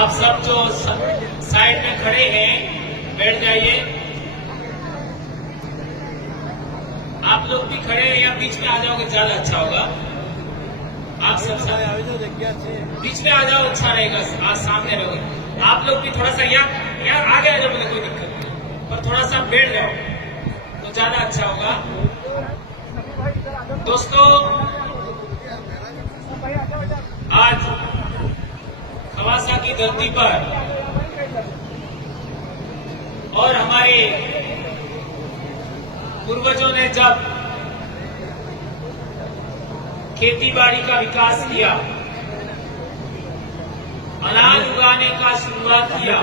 आप सब जो साइड में खड़े हैं बैठ जाइए। आप लोग भी खड़े हैं या बीच में आ जाओगे ज्यादा अच्छा होगा। आप सब बीच में आ जाओ, अच्छा रहेगा। आज सामने रहोगे आप लोग भी, थोड़ा सा यहाँ आगे आ जाओ, मुझे कोई दिक्कत नहीं, पर थोड़ा सा बैठ जाओ तो ज्यादा अच्छा होगा। दोस्तों, आज खवासा की धरती पर और हमारे पूर्वजों ने जब खेती बाड़ी का विकास किया, अनाज उगाने का शुरुआत किया,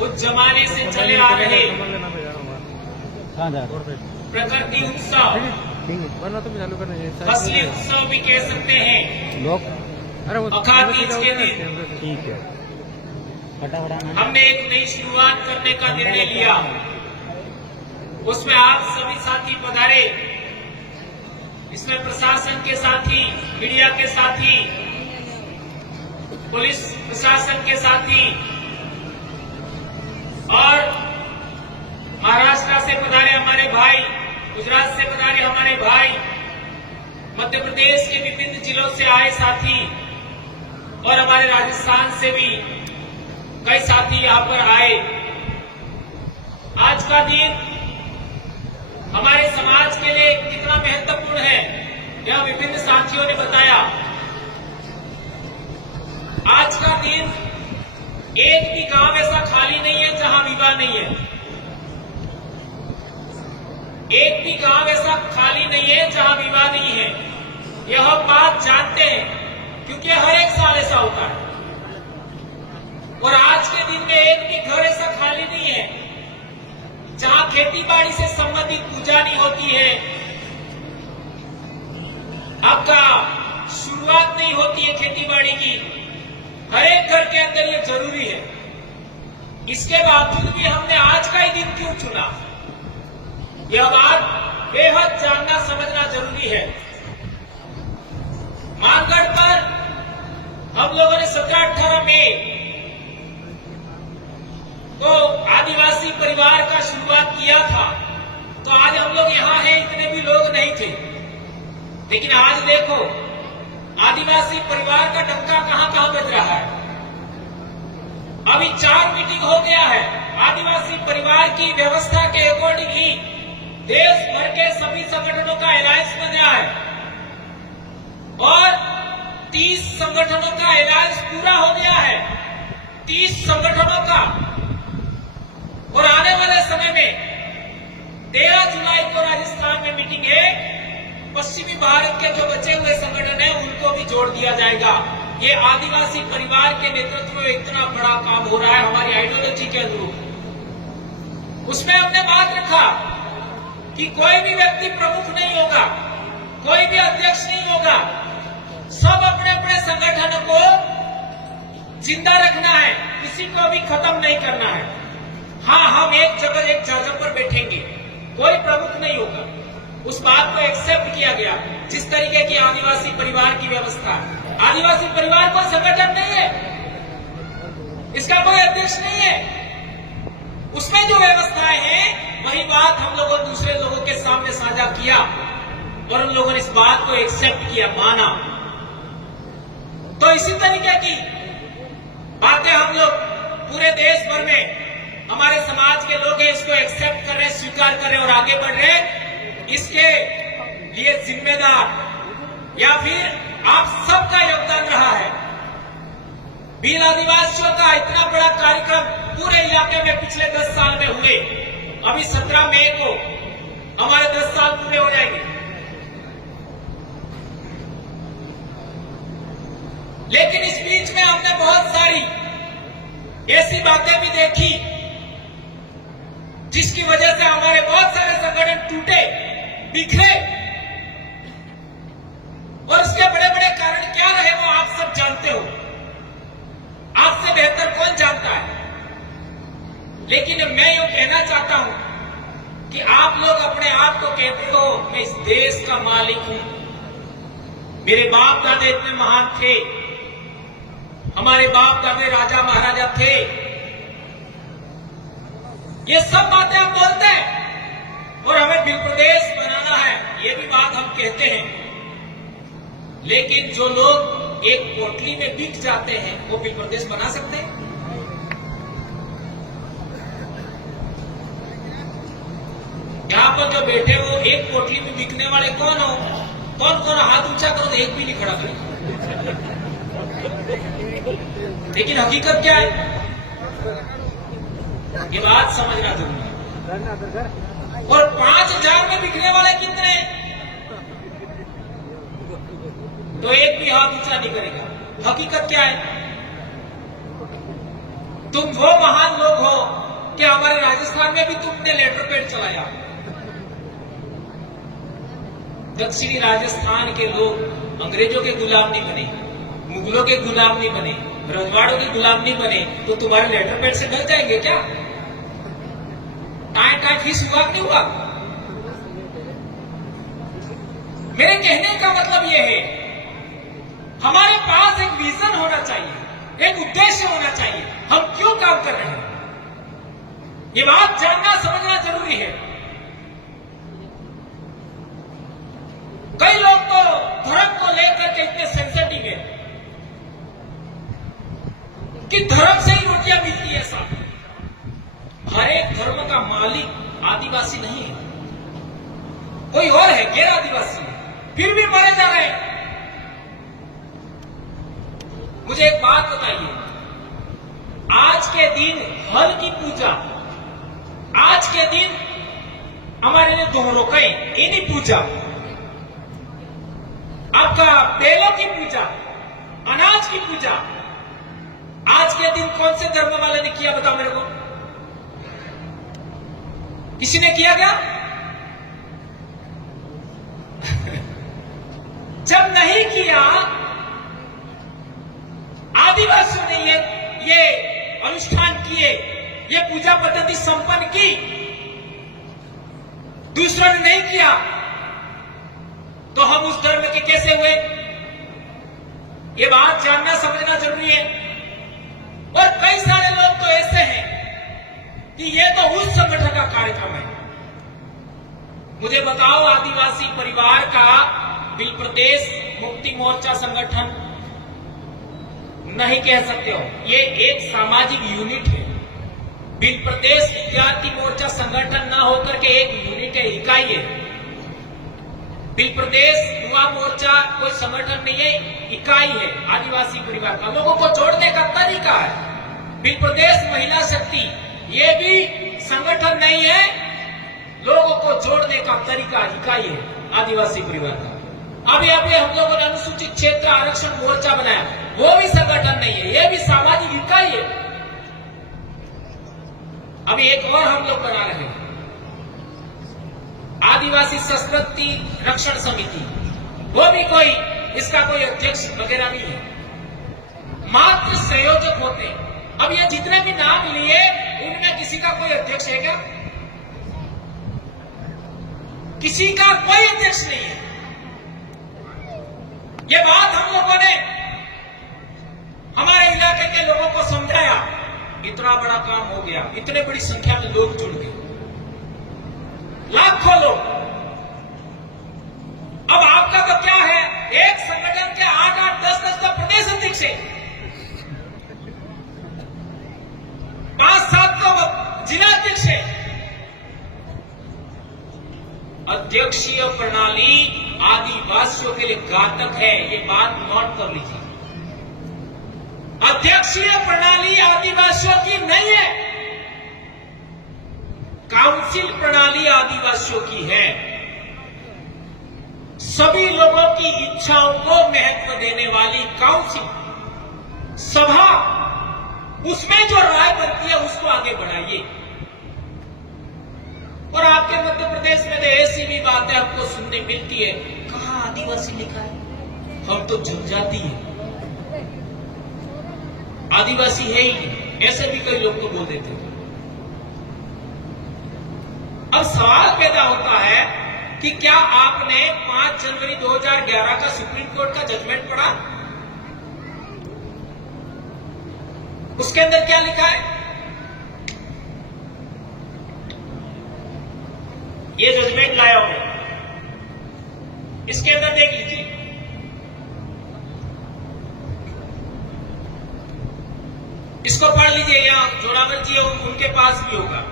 उस जमाने से चले आ रहे प्रकृति उत्सव, फसली उत्सव भी कह सकते हैं, अखाड़ तीज के दिन ठीक है, हमने एक नई शुरुआत करने का निर्णय लिया। उसमें आप सभी साथी पधारे, इसमें प्रशासन के साथी, मीडिया के साथी, पुलिस प्रशासन के साथी और महाराष्ट्र से पधारे हमारे भाई, गुजरात से पधारे हमारे भाई, मध्य प्रदेश के विभिन्न जिलों से आए साथी और हमारे राजस्थान से भी कई साथी यहां पर आए। आज का दिन हमारे समाज के लिए कितना महत्वपूर्ण है, यह विभिन्न साथियों ने बताया। आज का दिन एक भी गांव ऐसा खाली नहीं है जहां विवाह नहीं है, एक भी गांव ऐसा खाली नहीं है जहां विवाह नहीं है। यह बात जानते हैं क्योंकि हर एक साल ऐसा होता है। और आज के दिन में एक भी घर ऐसा खाली नहीं है जहां खेती बाड़ी से संबंधित पूजा नहीं होती है, आपका शुरुआत नहीं होती है खेती बाड़ी की। हर एक घर के अंदर ये जरूरी है। इसके बावजूद भी हमने आज का ही दिन क्यों चुना, यह बात बेहद जानना समझना जरूरी है। मानगढ़ पर हम लोगों ने 17-18 मई तो आदिवासी परिवार का शुरुआत किया था, तो आज हम लोग यहाँ हैं, इतने भी लोग नहीं थे। लेकिन आज देखो आदिवासी परिवार का डंका कहां कहां बज रहा है। अभी 4 मीटिंग हो गया है। आदिवासी परिवार की व्यवस्था के अकॉर्डिंग ही देश भर के सभी संगठनों का अलायंस बन रहा है और 30 संगठनों का अलायंस पूरा हो गया है, 30 संगठनों का। और आने वाले समय में 13 जुलाई को राजस्थान में मीटिंग है। पश्चिमी भारत के जो बचे हुए संगठन हैं उनको भी जोड़ दिया जाएगा। ये आदिवासी परिवार के नेतृत्व में इतना बड़ा काम हो रहा है हमारी आइडियोलॉजी के अनुरूप। उसमें हमने बात रखा कि कोई भी व्यक्ति प्रमुख नहीं होगा, कोई भी अध्यक्ष नहीं होगा, सब अपने अपने संगठन को जिंदा रखना है, किसी को भी खत्म नहीं करना है। हाँ, हम एक जगह पर बैठेंगे, कोई प्रमुख नहीं होगा। उस बात को एक्सेप्ट किया गया। जिस तरीके की आदिवासी परिवार की व्यवस्था, आदिवासी परिवार कोई संगठन नहीं है, इसका कोई अध्यक्ष नहीं है, उसमें जो व्यवस्थाएं हैं वही बात हम लोगों ने दूसरे लोगों के सामने साझा किया और उन लोगों ने इस बात को एक्सेप्ट किया, माना। तो इसी तरीके की बातें हम लोग पूरे देश भर में हमारे समाज के लोग इसको एक्सेप्ट कर रहे, स्वीकार कर रहे और आगे बढ़ रहे। इसके लिए जिम्मेदार या फिर आप सबका योगदान रहा है। भील आदिवासियों का इतना बड़ा कार्यक्रम पूरे इलाके में पिछले 10 साल में हुए। अभी 17 मई को हमारे 10 साल पूरे हो जाएंगे। लेकिन इस बीच में हमने बहुत सारी ऐसी बातें भी देखी जिसकी वजह से हमारे बहुत सारे संगठन टूटे, बिखरे। और उसके बड़े बड़े कारण क्या रहे वो आप सब जानते हो, आपसे बेहतर कौन जानता है। लेकिन मैं यूं कहना चाहता हूं कि आप लोग अपने आप को कहते हो मैं इस देश का मालिक हूं, मेरे बाप दादा इतने महान थे, हमारे बाप दादे राजा महाराजा थे। ये सब बातें हम बोलते हैं और हमें बिल प्रदेश बनाना है, ये भी बात हम कहते हैं। लेकिन जो लोग एक पोटली में बिक जाते हैं वो बिल प्रदेश बना सकते हैं? यहां पर जो बैठे हो एक पोटली में बिकने वाले कौन हो? कौन कौन हाथ ऊंचा करो तो एक भी नहीं खड़ा करेगा। लेकिन हकीकत क्या है, ये बात समझना जरूरी है। और 5,000 में बिकने वाले कितने? तो एक भी हाथ ऊंचा नहीं करेगा। हकीकत क्या है? तुम वो महान लोग हो कि हमारे राजस्थान में भी तुमने लेटर पेड चलाया। दक्षिणी राजस्थान के लोग अंग्रेजों के गुलाम नहीं बने, मुगलों के गुलाम नहीं बने, रजवाड़ों के गुलाम नहीं बने, तो तुम्हारे लेटर पेड से डर जाएंगे क्या? टाइम फीस हुआ नहीं हुआ? मेरे कहने का मतलब यह है, हमारे पास एक विजन होना चाहिए, एक उद्देश्य होना चाहिए, हम क्यों काम कर रहे हैं, ये बात जानना समझना जरूरी है। कई लोग तो धर्म को लेकर के इतने सेंसिटिव है कि धर्म से ही रोटियां मिलती है। साहब, हर एक धर्म का मालिक आदिवासी नहीं है, कोई और है, गैर आदिवासी है, फिर भी मारे जा रहे हैं। मुझे एक बात बताइए, आज के दिन हल की पूजा, आज के दिन हमारे लिए दोहरोकई इन्हीं पूजा, आपका बेलों की पूजा, अनाज की पूजा, आज के दिन कौन से धर्म वाले ने किया बताओ मेरे को? किसी ने किया क्या? जब नहीं किया, आदिवासियों ने ये अनुष्ठान किए, ये पूजा पद्धति संपन्न की, दूसरों ने नहीं किया, तो हम उस धर्म के कैसे हुए? ये बात जानना समझना जरूरी है। और कई सारे लोग तो ऐसे हैं कि ये तो उस संगठन का कार्यक्रम है। मुझे बताओ, आदिवासी परिवार का बिल प्रदेश मुक्ति मोर्चा संगठन नहीं कह सकते हो, ये एक सामाजिक यूनिट है। बिल प्रदेश विद्यार्थी मोर्चा संगठन ना होकर के एक यूनिट है, इकाई है। बिल प्रदेश युवा मोर्चा कोई संगठन नहीं है, इकाई है आदिवासी परिवार का, लोगों को जोड़ने का तरीका है। बिल प्रदेश महिला शक्ति ये भी संगठन नहीं है, लोगों को जोड़ने का तरीका, इकाई है आदिवासी परिवार का। अभी हम लोगों ने अनुसूचित क्षेत्र आरक्षण मोर्चा बनाया, वो भी संगठन नहीं है, ये भी सामाजिक इकाई है। अभी एक और हम लोग बना रहे हैं, आदिवासी संस्कृति रक्षण समिति, वो भी कोई इसका कोई अध्यक्ष वगैरह नहीं है, मात्र संयोजक होते हैं। अब ये जितने भी नाम लिए, उनमें किसी का कोई अध्यक्ष है क्या? किसी का कोई अध्यक्ष नहीं है। ये बात हम लोगों ने हमारे इलाके के लोगों को समझाया, इतना बड़ा काम हो गया, इतने बड़ी संख्या में लोग जुड़ गए, लाखों लोग। अब आपका तो क्या है, एक संगठन के 8-8, 10-10 तो प्रदेश अध्यक्ष है, 5-7 तो जिला अध्यक्ष है। अध्यक्षीय प्रणाली आदिवासियों के लिए घातक है, ये बात नोट कर लीजिए। अध्यक्षीय प्रणाली आदिवासियों की नहीं है, काउंसिल प्रणाली आदिवासियों की है। सभी लोगों की इच्छाओं को महत्व देने वाली काउंसिल, सभा, उसमें जो राय बनती है उसको आगे बढ़ाइए। और आपके मध्य प्रदेश में तो ऐसी भी बातें हमको सुनने मिलती है, कहां आदिवासी लिखा है, हम तो जनजाति है, आदिवासी है ही नहीं, ऐसे भी कई लोग तो बोल देते हैं। अब सवाल पैदा होता है कि क्या आपने 5 जनवरी 2011 का सुप्रीम कोर्ट का जजमेंट पढ़ा? उसके अंदर क्या लिखा है? ये जजमेंट लाया हूं, इसके अंदर देख लीजिए। इसको पढ़ लीजिए, या जोरावर जी उनके पास भी होगा।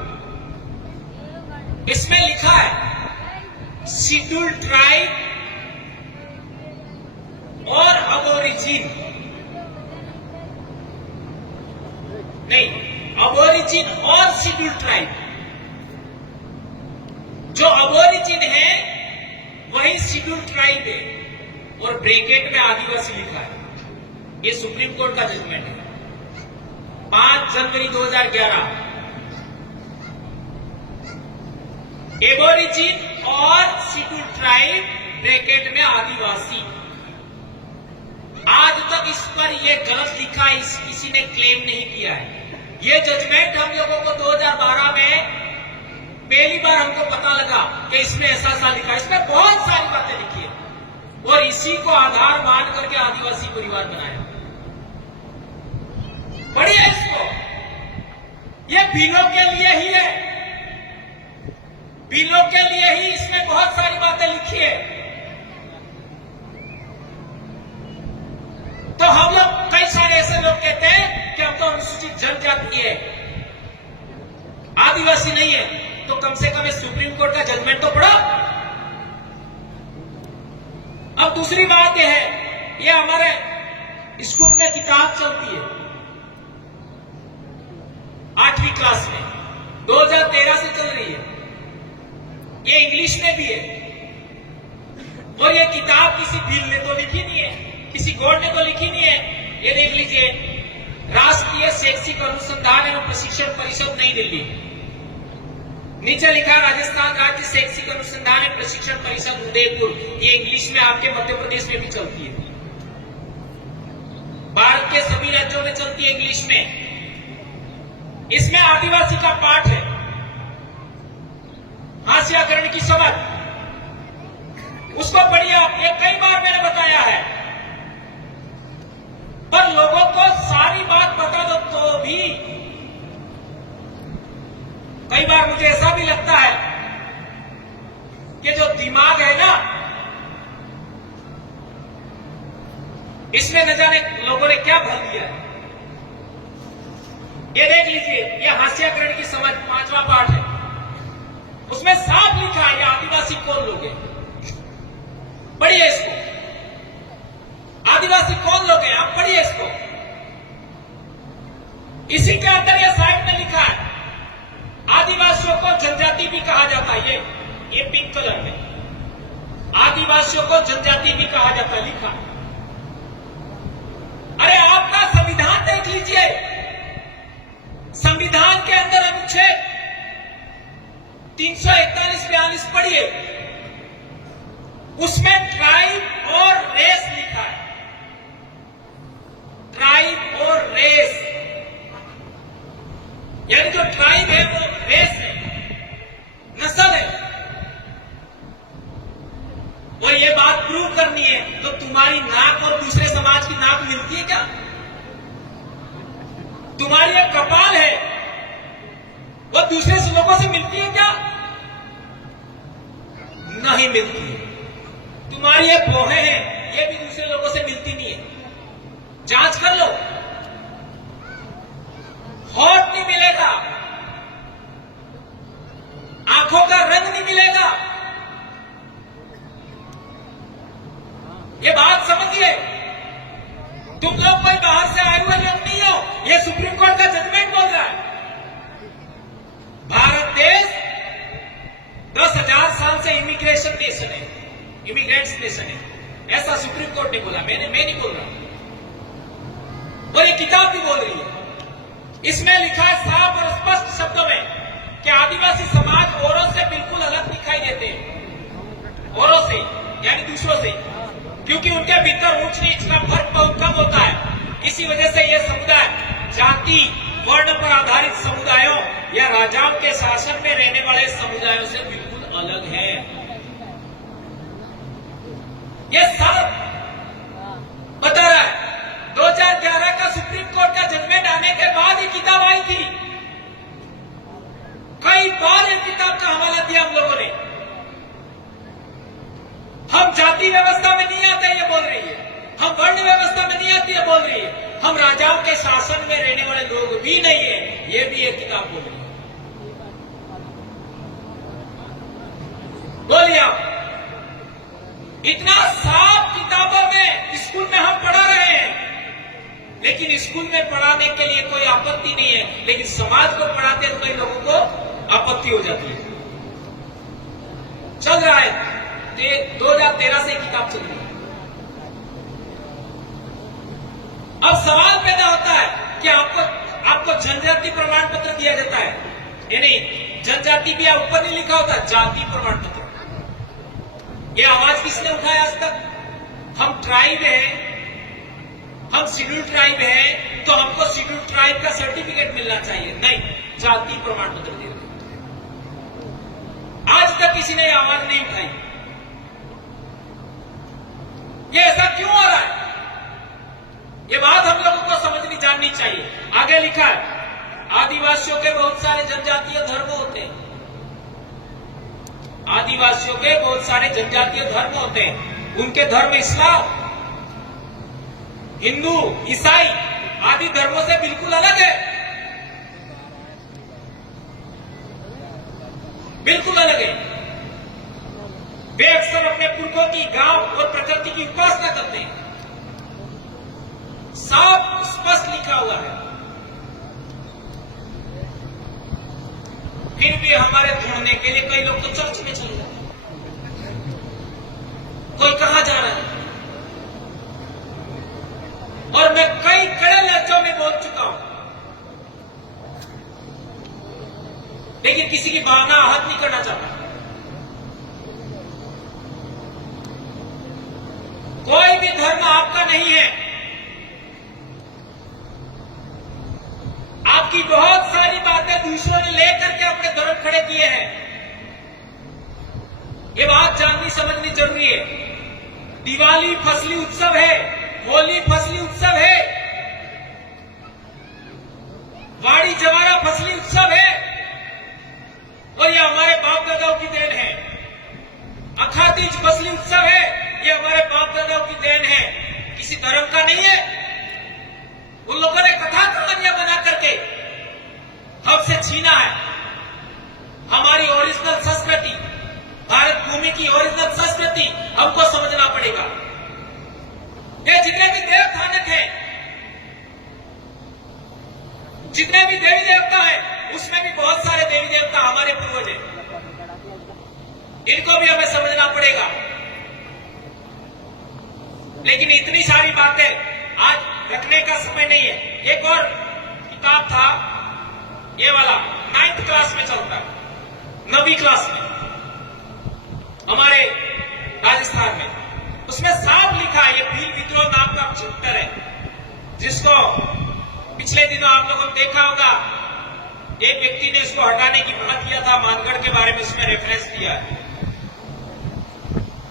इसमें लिखा है शेड्यूल ट्राइब और अबोरिजिन, नहीं, अबोरिजिन और शेड्यूल ट्राइब। जो अबोरिजिन है वही शेड्यूल ट्राइब है, और ब्रैकेट में आदिवासी लिखा है। ये सुप्रीम कोर्ट का जजमेंट है, 5 जनवरी 2011। एबोरिजिन और शेड्यूल ट्राइब ब्रैकेट में आदिवासी। आज तक इस पर यह गलत लिखा है, किसी ने क्लेम नहीं किया है। यह जजमेंट हम लोगों को 2012 में पहली बार हमको पता लगा कि इसमें ऐसा लिखा है। इसमें बहुत सारी बातें लिखी है, और इसी को आधार मान करके आदिवासी परिवार बनाया। पढ़िए इसको, ये बिलों के लिए ही है, बिलों के लिए ही इसमें बहुत सारी बातें लिखी है। तो हम लोग, कई सारे ऐसे लोग कहते हैं कि हम तो अनुसूचित जनजाति है, आदिवासी नहीं है। तो कम से कम इस सुप्रीम कोर्ट का जजमेंट तो पढ़ो। अब दूसरी बात यह है, ये हमारे स्कूल में किताब चलती है 8वीं क्लास में, 2013 से चल रही है। ये इंग्लिश में भी है, और ये किताब किसी बिल ने तो लिखी नहीं है, किसी बोर्ड ने तो लिखी नहीं है। ये देख लीजिए, राष्ट्रीय शैक्षिक अनुसंधान एवं प्रशिक्षण परिषद नई दिल्ली, नीचे लिखा राजस्थान राज्य शैक्षिक अनुसंधान एवं प्रशिक्षण परिषद उदयपुर। ये इंग्लिश में आपके मध्य प्रदेश में भी चलती है, भारत के सभी राज्यों में चलती है इंग्लिश में। इसमें आदिवासी का पाठ है, हास्याकरण की समझ, उसको पढ़िए आप। ये कई बार मैंने बताया है, पर लोगों को सारी बात बता दो तो भी कई बार मुझे ऐसा भी लगता है कि जो दिमाग है ना, इसमें न जाने लोगों ने क्या भर दिया है। ये देख लीजिए, ये हास्याकरण की समझ 5वां पाठ है, उसमें साफ लिखा है ये आदिवासी कौन लोग हैं। पढ़िए इसको, आदिवासी कौन लोग हैं, आप पढ़िए इसको। इसी के अंदर ये साइड में लिखा है, आदिवासियों को जनजाति भी कहा जाता है। ये पिंक कलर में, आदिवासियों को जनजाति भी कहा जाता है, लिखा। अरे आपका संविधान देख लीजिए, संविधान के अंदर अनुच्छेद 341-42 पढ़िए, उसमें ट्राइब और रेस लिखा है। ट्राइब और रेस, यानी जो ट्राइब है वो रेस है, नस्ल है। और ये बात प्रूव करनी है तो तुम्हारी नाक और दूसरे समाज की नाक मिलती है क्या? तुम्हारी एक कपाल है, वो दूसरे लोगों से मिलती है क्या? नहीं मिलती है। तुम्हारी ये भौहें हैं, ये भी दूसरे लोगों से मिलती नहीं है। जांच कर लो, होठ नहीं मिलेगा, आंखों का रंग नहीं मिलेगा। ये बात समझिए, तुम लोग कोई बाहर से आए हुए लोग नहीं हो, ये सुप्रीम कोर्ट का जजमेंट बोल रहा है। भारत देश 10,000 साल से इमिग्रेशन नेशन है, इमिग्रेंट्स नेशन है, ऐसा सुप्रीम कोर्ट ने बोला। मैं नहीं बोल रहा, और ये किताब भी बोल रही है। इसमें लिखा है साफ और स्पष्ट शब्दों में कि आदिवासी समाज औरों से बिल्कुल अलग दिखाई देते हैं, औरों से यानी दूसरों से, क्योंकि उनके भीतर ऊंच नीच का फर्क बहुत कम होता है। इसी वजह से यह समुदाय जाति वर्ण पर आधारित समुदायों या राजाओं के शासन में रहने वाले समुदायों से बिल्कुल अलग है। यह सब बता रहा है। 2011 का सुप्रीम कोर्ट का जजमेंट आने के बाद हम राजाओं के शासन में रहने वाले लोग भी नहीं है, ये भी एक किताब बोल रही है। बोलिए आप, इतना साफ किताबों में स्कूल में हम पढ़ा रहे हैं, लेकिन स्कूल में पढ़ाने के लिए कोई आपत्ति नहीं है, लेकिन समाज को पढ़ाते तो कई लोगों को आपत्ति हो जाती है। चल रहा है 2013 से किताब चल रही है। अब सवाल पैदा होता है कि आपको जनजाति प्रमाण पत्र दिया जाता है, यानी जनजाति भी ऊपर नहीं लिखा होता, जाति प्रमाण पत्र। ये आवाज किसने उठाया आज तक? हम ट्राइब हैं, हम शेड्यूल ट्राइब हैं, तो हमको शेड्यूल ट्राइब का सर्टिफिकेट मिलना चाहिए। नहीं, जाति प्रमाण पत्र दे रहे। आज तक किसी ने आवाज नहीं उठाई। ये ऐसा क्यों हो रहा है? ये बात हम लोगों को समझनी जाननी चाहिए। आगे लिखा है, आदिवासियों के बहुत सारे जनजातीय धर्म होते हैं। आदिवासियों के बहुत सारे जनजातीय धर्म होते हैं। उनके धर्म इस्लाम, हिंदू, ईसाई आदि धर्मों से बिल्कुल अलग है, बिल्कुल अलग है। वे अक्सर अपने पुरखों की, गांव और प्रकृति की उपासना करते हैं। साफ स्पष्ट लिखा हुआ है। फिर भी हमारे ढूंढने के लिए कई लोग तो चर्च में चले जाते हैं, कोई कहां जा रहा है। और मैं कई कड़े लहजों में बोल चुका हूं, लेकिन किसी की भावना आहत नहीं करना चाहता। कोई भी धर्म आपका नहीं है। आपकी बहुत सारी बातें दूसरों ने लेकर के अपने धर्म खड़े किए हैं। ये बात जाननी समझनी जरूरी है। दिवाली फसली उत्सव है, होली फसली उत्सव है, वाड़ी जवारा फसली उत्सव है, और ये हमारे बाप दादाओं की देन है। अखातीज फसली उत्सव है, ये हमारे बाप दादाओं की देन है, किसी धर्म का नहीं है। उन लोगों ने कथा कहानियां बना करके हमसे छीना है हमारी ओरिजिनल संस्कृति, भारत भूमि की ओरिजिनल संस्कृति। हमको समझना पड़ेगा। ये जितने भी देव स्थानक हैं, जितने भी देवी देवता हैं, उसमें भी बहुत सारे देवी देवता हमारे पूर्वज हैं। इनको भी हमें समझना पड़ेगा। लेकिन इतनी सारी बातें आज रखने का समय नहीं है। एक और किताब था, ये वाला 9th क्लास में चलता है, 9वीं क्लास में हमारे राजस्थान में। उसमें साफ लिखा है, ये भील विद्रोह नाम का चैप्टर है, जिसको पिछले दिनों आप लोगों ने देखा होगा। एक व्यक्ति ने इसको हटाने की बात किया था, मानगढ़ के बारे में इसमें रेफरेंस दिया है।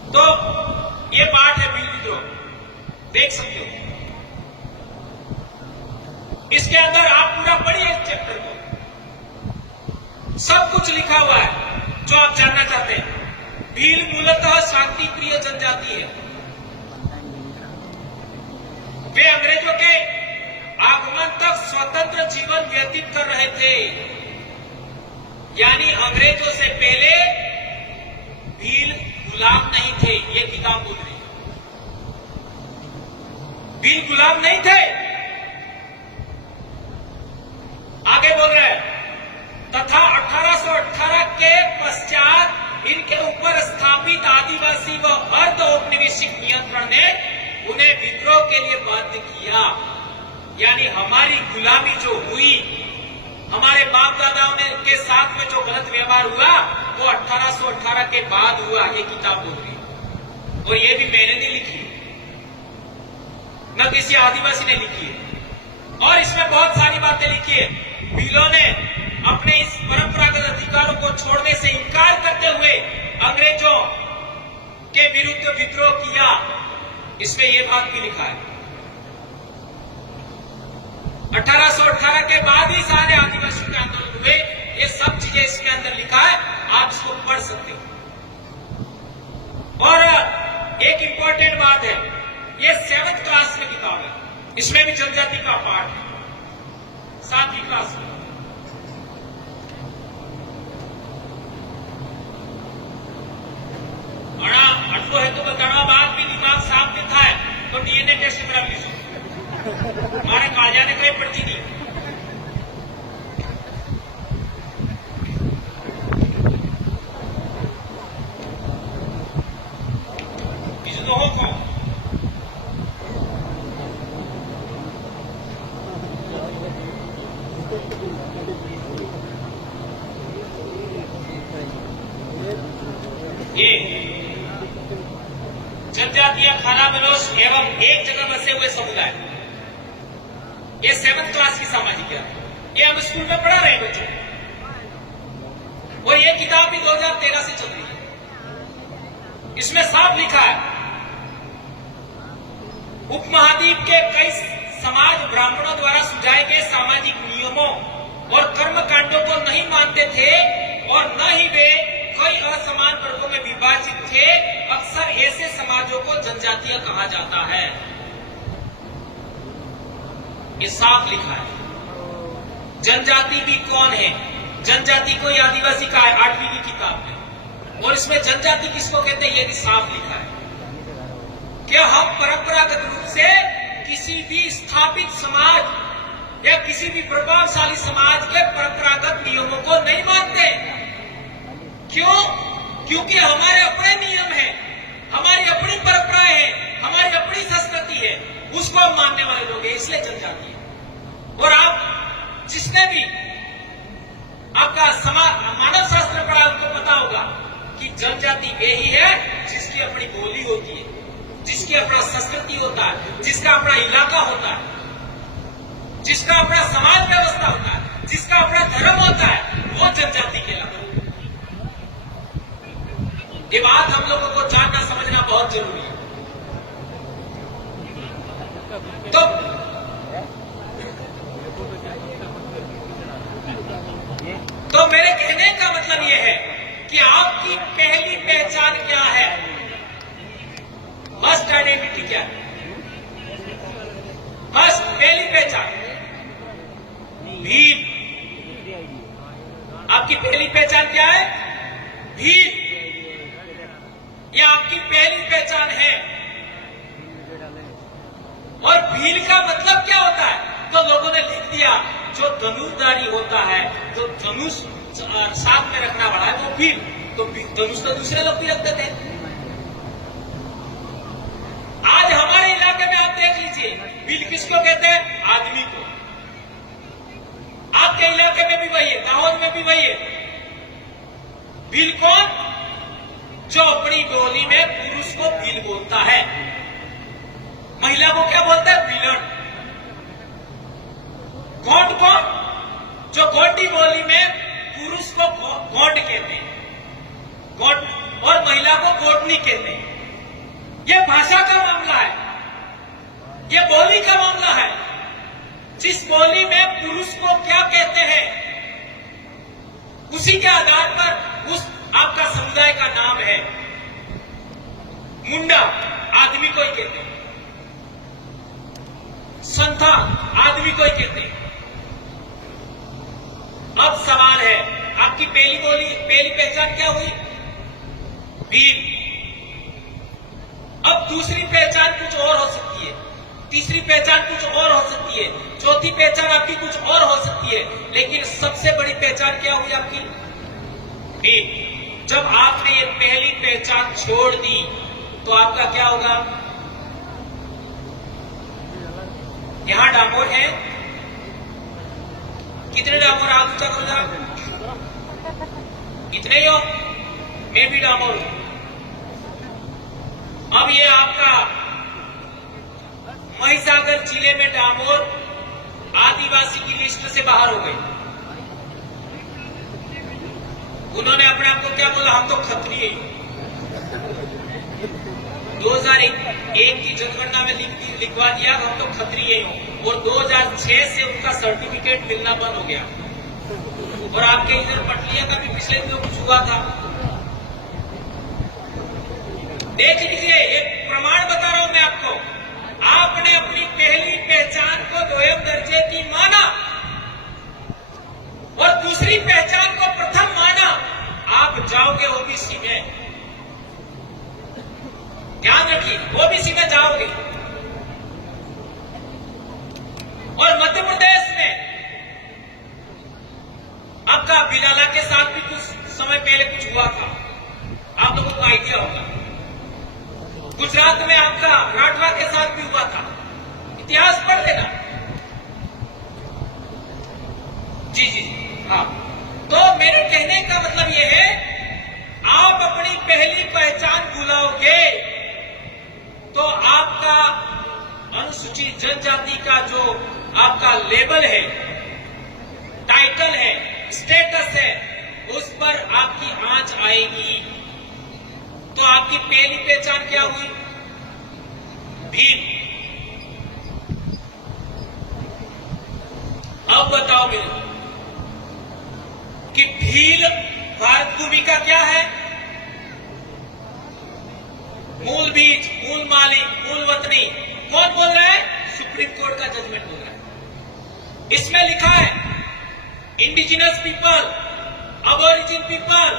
तो ये पाठ है भील विद्रोह, देख सकते हो। इसके अंदर आप पूरा पढ़िए इस चैप्टर को, सब कुछ लिखा हुआ है जो आप जानना चाहते हैं। भील मूलतः शांति प्रिय जनजाति है। वे अंग्रेजों के आगमन तक स्वतंत्र जीवन व्यतीत कर रहे थे, यानी अंग्रेजों से पहले भील गुलाम नहीं थे। ये किताब बोल रही है, भील गुलाम नहीं थे। आगे बोल रहे हैं, तथा 1818 के पश्चात इनके ऊपर स्थापित आदिवासी व अर्ध औपनिवेशिक नियंत्रण ने उन्हें विद्रोह के लिए बाध्य किया। यानी हमारी गुलामी जो हुई, हमारे बाप दादाओं ने के साथ में जो गलत व्यवहार हुआ, वो 1818 के बाद हुआ। ये किताब बोल रही है, और ये भी मैंने नहीं लिखी, न किसी आदिवासी ने लिखी है। और इसमें बहुत सारी बातें लिखी है। भीलों ने अपने इस परंपरागत अधिकारों को छोड़ने से इनकार करते हुए अंग्रेजों के विरुद्ध विद्रोह किया। इसमें यह बात भी लिखा है। 1818 के बाद ही सारे आदिवासियों के आंदोलन हुए। ये सब चीजें इसके अंदर लिखा है, आप इसको पढ़ सकते हो। और एक इंपॉर्टेंट बात है, ये 7th क्लास में किताब है, इसमें भी जनजाति का पाठ है 7वीं क्लास में। अटलो है तो बताना बाद भी दिमाग साफ में था तो डीएनए टेस्ट करा लीजिए हमारे काजा ने कहीं पड़ती नहीं। ये जनजातीय खाना बलोच एवं एक जगह बसे हुए समुदाय, ये 7th क्लास की सामाजिक है। ये हम स्कूल में पढ़ा रहे हैं बच्चों और ये किताब भी 2013 से चल रही है। इसमें साफ लिखा है उपमहाद्वीप के कई समाज ब्राह्मणों द्वारा सुझाए गए सामाजिक नियमों और कर्म कांडों को नहीं मानते थे और न ही वे कई असमान वर्गों में विभाजित थे। अक्सर ऐसे समाजों को जनजातीय कहा जाता है। ये साफ लिखा है। जनजाति भी कौन है? जनजाति को ये आदिवासी का है 8वीं की किताब में, और इसमें जनजाति किसको कहते हैं ये भी साफ लिखा है। क्या हम परंपरागत रूप से किसी भी स्थापित समाज या किसी भी प्रभावशाली समाज के परंपरागत नियमों को नहीं मानते? क्यों? क्योंकि हमारे अपने नियम हैं, हमारी अपनी परंपराएं हैं, हमारी अपनी संस्कृति है, उसको हम मानने वाले लोग हैं, इसलिए जनजाति है। और आप जिसने भी आपका मानव शास्त्र पढ़ा उनको पता होगा कि जनजाति वे ही है जिसकी अपनी बोली होती है, जिसकी अपना संस्कृति होता है, जिसका अपना इलाका होता है, जिसका अपना समाज व्यवस्था होता है, जिसका अपना धर्म होता है, वो जनजाति कहलाता है। ये बात हम लोगों को जानना समझना बहुत जरूरी है। तो मेरे कहने का मतलब यह है कि आपकी पहली पहचान क्या है? फर्स्ट आइडेंटिटी क्या है? फर्स्ट पहली पहचान भील। आपकी पहली पहचान क्या है? भील। यह आपकी पहली पहचान है। और भील का मतलब क्या होता है? तो लोगों ने लिख दिया जो धनुषधारी होता है, जो धनुष साथ में रखना वाला है वो भील। तो धनुष तो दूसरे लोग भी रखते थे। आज हमारे इलाके में आप देख लीजिए भील किसको कहते हैं? आदमी को। आपके इलाके में भी वही है, दाहोद में भी वही है। भील कौन? जो अपनी बोली में पुरुष को भील बोलता है, महिला को क्या बोलता है? भीलन। गौंड कौन? जो गोंडी बोली में पुरुष को गौंड कहते हैं, गौंड, और महिला को गोंडनी कहते हैं। यह भाषा का मामला है, यह बोली का मामला है। जिस बोली में पुरुष को क्या कहते हैं उसी के आधार पर उस आपका समुदाय का नाम है। मुंडा आदमी को ही कहते हैं, संथा आदमी को ही कहते हैं। अब सवाल है आपकी पहली पहचान क्या हुई? भील। अब दूसरी पहचान कुछ और हो सकती है, तीसरी पहचान कुछ और हो सकती है, चौथी पहचान आपकी कुछ और हो सकती है, लेकिन सबसे बड़ी पहचान क्या हुई आपकी? भील। जब आपने ये पहली पहचान छोड़ दी तो आपका क्या होगा? यहां डामोर है, कितने डामोर? आप ऊंचा करो जरा, कितने ही हो? मैं भी डामोर हूं। अब ये आपका महिसागर जिले में डामोर आदिवासी की लिस्ट से बाहर हो गई। उन्होंने अपने आप को क्या बोला? हम तो क्षत्रिय हैं। 2001 की जनगणना में लिखवा दिया हम तो क्षत्रिय हैं, और 2006 से उनका सर्टिफिकेट मिलना बंद हो गया। और आपके इधर पटलिया का भी पिछले दिनों कुछ हुआ था, देख लीजिए। एक प्रमाण बता रहा हूं मैं आपको। आपने अपनी पहली पहचान की, ओबीसी में जाओगे। और मध्य प्रदेश में आपका बिराला के साथ भी कुछ समय पहले कुछ हुआ था, आप लोगों को आइडिया होगा। गुजरात में आपका राठवा के साथ भी हुआ था, इतिहास पढ़ लेना। जी जी हाँ। तो मेरे कहने का मतलब यह है, आप अपनी पहली पहचान भुलाओगे तो आपका अनुसूचित जनजाति का जो आपका लेबल है, टाइटल है, स्टेटस है, उस पर आपकी आंच आएगी। तो आपकी पहली पहचान क्या हुई? भील। अब बताओ मेरे कि भील भारत भूमि का क्या है? मूल बीज, मूल मालिक, मूल वतनी। कौन बोल रहा है? सुप्रीम कोर्ट का जजमेंट बोल रहा है। इसमें लिखा है indigenous people, aborigine people,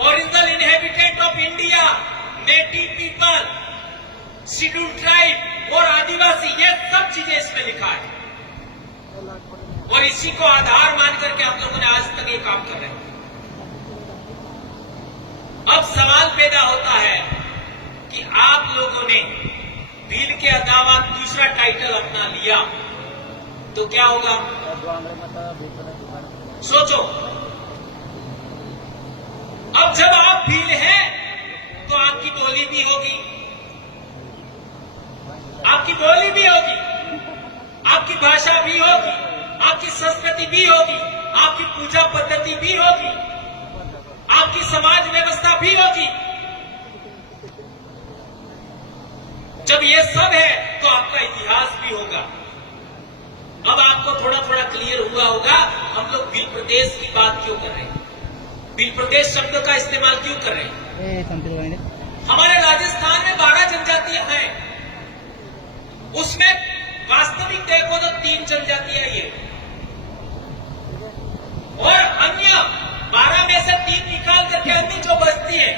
original inhabitant of India, native people, scheduled tribe और आदिवासी, ये सब चीजें इसमें लिखा है। और इसी को आधार मान करके हम लोगों ने आज तक ये काम कर रहे हैं। अब सवाल पैदा होता है कि आप लोगों ने भील के अलावा दूसरा टाइटल अपना लिया तो क्या होगा? सोचो। अब जब आप भील हैं तो आपकी बोली भी होगी, आपकी बोली भी होगी, आपकी भाषा भी होगी, आपकी संस्कृति भी होगी, आपकी पूजा पद्धति भी होगी, आपकी समाज व्यवस्था भी होगी। जब ये सब है तो आपका इतिहास भी होगा। अब आपको थोड़ा थोड़ा क्लियर हुआ होगा हम लोग भील प्रदेश की बात क्यों कर रहे हैं, भील प्रदेश शब्द का इस्तेमाल क्यों कर रहे हैं। हमारे राजस्थान में 12 जनजातियां हैं, उसमें वास्तविक देखो तो 3 जनजातियां ये, और अन्य 12 में से 3 निकाल करके अन्य जो बचती है